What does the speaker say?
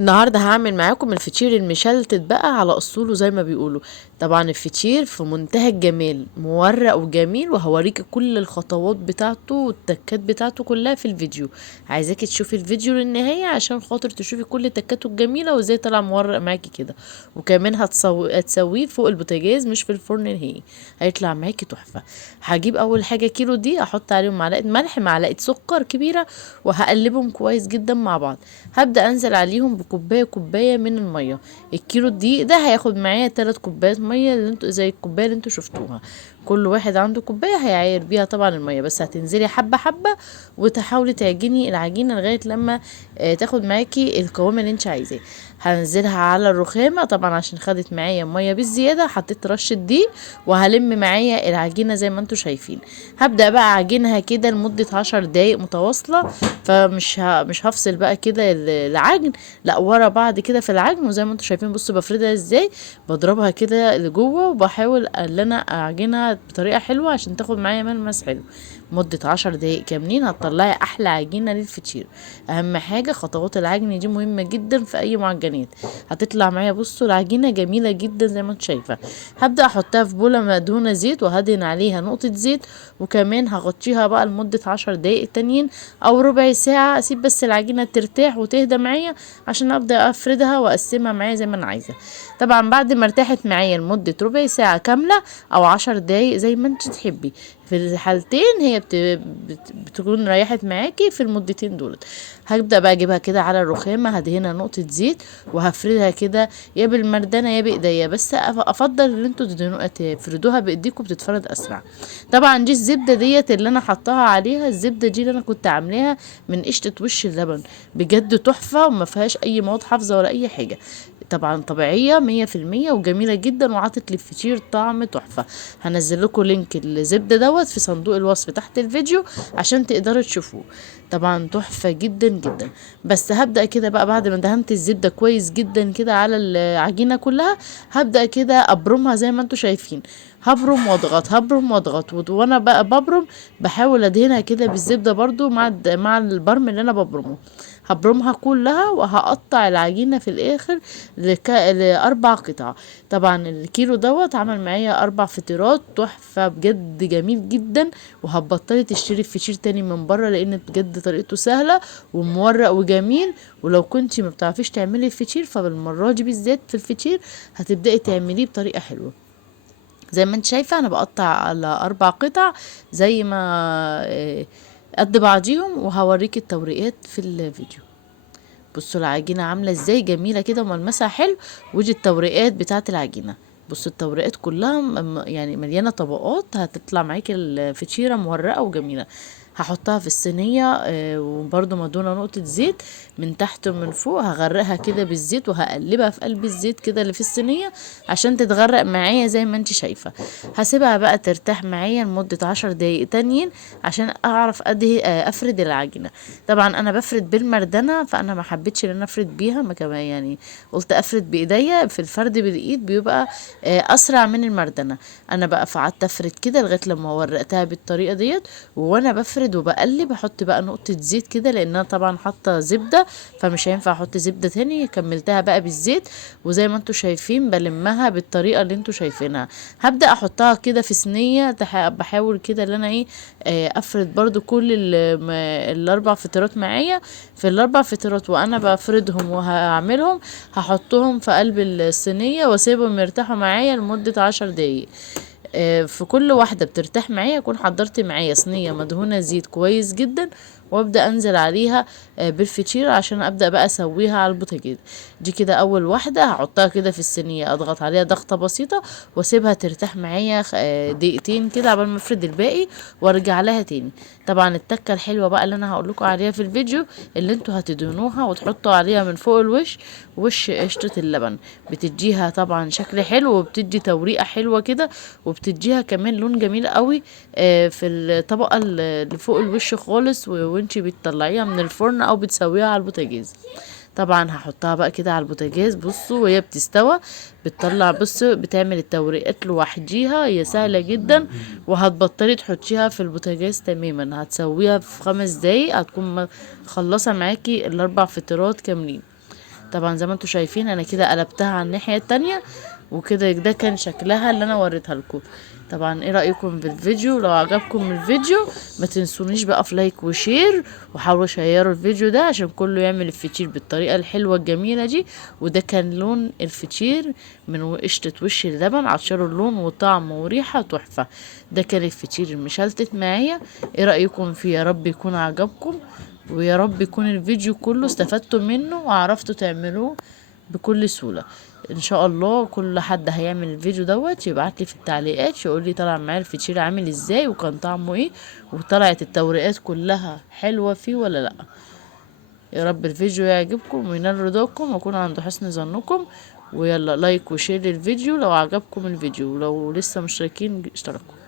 النهارده هعمل معاكم الفطير المشلتت بقى على اصوله زي ما بيقولوا. طبعا الفطير في منتهى الجمال، مورق وجميل، وهوريكي كل الخطوات بتاعته والتكات بتاعته كلها في الفيديو. عايزاكي تشوفي الفيديو للنهايه عشان خاطر تشوفي كل تكاته الجميله وازاي طلع مورق معاكي كده. وكمان هتسويه فوق البوتاجاز مش في الفرن نهائي، هيطلع معاكي تحفه. هجيب اول حاجه كيلو دي، احط عليهم معلقه ملح، معلقه سكر كبيره، وهقلبهم كويس جدا مع بعض. هبدأ انزل عليهم بكوباية من المية. الكيلو الدقيق ده هياخد معايا 3 كوبايات مية، اللي انتوا زي الكوباية اللي انتوا شفتوها. كل واحد عنده كوباية هيعاير بيها طبعا المية، بس هتنزلي حبة حبة وتحاولي تعجني العجينة لغاية لما تاخد معاكي القوام اللي انت عايزاه. هنزلها على الرخامة طبعا عشان خدت معايا مية بالزيادة، حطيت رشة دقيق وهلم معايا العجينة زي ما انتوا شايفين. هبدأ بقى اعجنها كده لمدة 10 دقايق متواصلة. مش هفصل بقى كده العجن، لا ورا بعض كده في العجن. وزي ما انتم شايفين بصوا بفردها ازاي، بضربها كده لجوه وبحاول ان انا اعجنها بطريقه حلوه عشان تاخد معايا ملمس حلو. مدة 10 دقايق كاملين هتطلعي احلى عجينة للفطير. اهم حاجة خطوات العجن دي مهمة جدا في اي معجنات. هتطلع معايا بصوا العجينة جميلة جدا زي ما انت شايفة. هبدأ احطها في بولة مدهونة زيت وهدهن عليها نقطة زيت، وكمان هغطيها بقى لمدة 10 دقايق تانيين او ربع ساعة. اسيب بس العجينة ترتاح وتهدى معايا عشان ابدأ افردها واقسمها معايا زي ما انا عايزة. طبعا بعد ما ارتاحت معايا لمدة ربع ساعة كاملة او 10 دقايق زي ما انت تحبي، في الحالتين هي بتكون ريحت معاكي في المدتين دولت. هبدأ بقى اجيبها كده على الرخامة، هدهنها نقطة زيت وهفردها كده يا بالمردانة يا بايديا، بس افضل ان انتوا تفردوها بايديكم، بتتفرد اسرع. طبعا دي الزبدة ديت اللي انا حطاها عليها، الزبدة دي اللي انا كنت عاملاها من قشطة وش اللبن، بجد تحفة وما فيهاش اي مواد حافظة ولا اي حاجة. طبعا طبيعية 100% وجميلة جدا وعطت للفطير طعم تحفة. هنزل لكم لينك الزبدة دوت في صندوق الوصف تحت الفيديو عشان تقدروا تشوفوه. طبعا تحفة جدا جدا. بس هبدأ كده بقى بعد ما دهنت الزبدة كويس جدا كده على العجينة كلها، هبدأ كده ابرمها زي ما انتوا شايفين. هبرم واضغط هبرم واضغط، وانا بقى ببرم بحاول ادهنها كده بالزبدة برضو مع البرم اللي انا ببرمه. هبرمها كلها وهقطع العجينة في الاخر لاربع قطع. طبعا الكيلو دوت عمل معايا 4 فطيرات تحفة بجد جميل جدا. وهتبطلي تشتري الفطير تاني من بره، لان بجد طريقته سهلة ومورق وجميل. ولو كنتي ما بتعرفيش تعملي الفطير، فبالمرة دي بالذات في الفطير هتبدأي تعمليه بطريقة حلوة. زي ما انت شايفة انا بقطع على 4 قطع زي ما قد بعضيهم، وهوريك التوريقات في الفيديو. بصوا العجينة عاملة ازاي جميلة كده وملمسها حلو. ودي التوريقات بتاعة العجينة. بصوا التوريقات كلها يعني مليانة طبقات، هتطلع معاكي الفطيرة مورقة وجميلة. هحطها في الصينية وبرضو مدهونة نقطة زيت من تحت ومن فوق. هغرقها كده بالزيت وهقلبها في قلب الزيت كده اللي في الصينية عشان تتغرق معايا زي ما انت شايفة. هسيبها بقى ترتاح معايا لمدة 10 دقايق تانيين عشان اعرف افرد العجينة. طبعا انا بفرد بالمردنة، فانا ما حبيتش ان انا افرد بيها، ما كمان يعني قلت افرد بايديا. في الفرد بالايد بيبقى اسرع من المردنة. انا بقى قعدت افرد كده لغاية لما ورقتها بالطريقة ديت. وانا بفرد وبقلب احط بقى نقطة زيت كده، لان انا طبعا حاطة زبدة فمش هينفع احط زبدة تاني. كملتها بقى بالزيت، وزي ما انتوا شايفين بلمها بالطريقة اللي انتوا شايفينها. هبدأ احطها كده في صينية، بحاول كده ان انا افرد برضو كل ال4 فطيرات معايا. في ال4 فطيرات وانا بفردهم وهعملهم، هحطهم في قلب الصينية واسيبهم يرتاحوا معايا لمدة 10 دقايق. في كل واحدة بترتاح معايا اكون حضرت معايا صينية مدهونة زيت كويس جدا، وابدا انزل عليها بالفطيرة عشان ابدا بقى اسويها على البوتاجاز. دي كده اول واحدة هحطها كده في الصينية، اضغط عليها ضغطة بسيطة واسيبها ترتاح معايا دقيقتين كده قبل ما افرد الباقي وارجع لها تاني. طبعا التكة الحلوة بقى اللي انا هقول لكم عليها في الفيديو، اللي انتوا هتدهنوها وتحطوا عليها من فوق الوش وش قشطة اللبن، بتديها طبعا شكل حلو وبتدي توريقة حلوة كده، وبتديها كمان لون جميل قوي في الطبقة اللي فوق الوش خالص وانتي بتطلعيها من الفرن او بتسويها على البوتاجاز. طبعا هحطها بقى كده على البوتاجاز بصوا وهي بتستوى، بتطلع بصوا بتعمل التوريقات لوحديها، هي سهلة جدا. وهتبطلي تحطيها في البوتاجاز تماما، هتسويها في 5 دقايق هتكون مخلصة معاكي ال4 فطيرات كاملين. طبعا زي ما انتوا شايفين انا كده قلبتها على الناحية التانية، وكده ده كان شكلها اللي انا وريتها لكم. طبعا ايه رأيكم في الفيديو؟ لو عجبكم الفيديو ما تنسونيش بقى في لايك وشير، وحاولوا شيروا الفيديو ده عشان كله يعمل الفطير بالطريقة الحلوة الجميلة دي. وده كان لون الفطير من قشطة وش اللبن، عطشروا اللون وطعم وريحة تحفة. ده كان الفطير المشلتت معايا. ايه رأيكم فيه؟ يا رب يكون عجبكم، ويا رب يكون الفيديو كله استفدتوا منه وعرفتوا تعملوه بكل سهولة. ان شاء الله كل حد هيعمل الفيديو دوت يبعت لي في التعليقات يقول لي طلع معايا الفطير عامل ازاي وكان طعمه ايه، وطلعت التوريقات كلها حلوة فيه ولا لا. يا رب الفيديو يعجبكم وينال رضاكم واكون عند حسن ظنكم. ويلا لايك وشير للفيديو لو عجبكم الفيديو، ولو لسه مشتركين اشتركوا.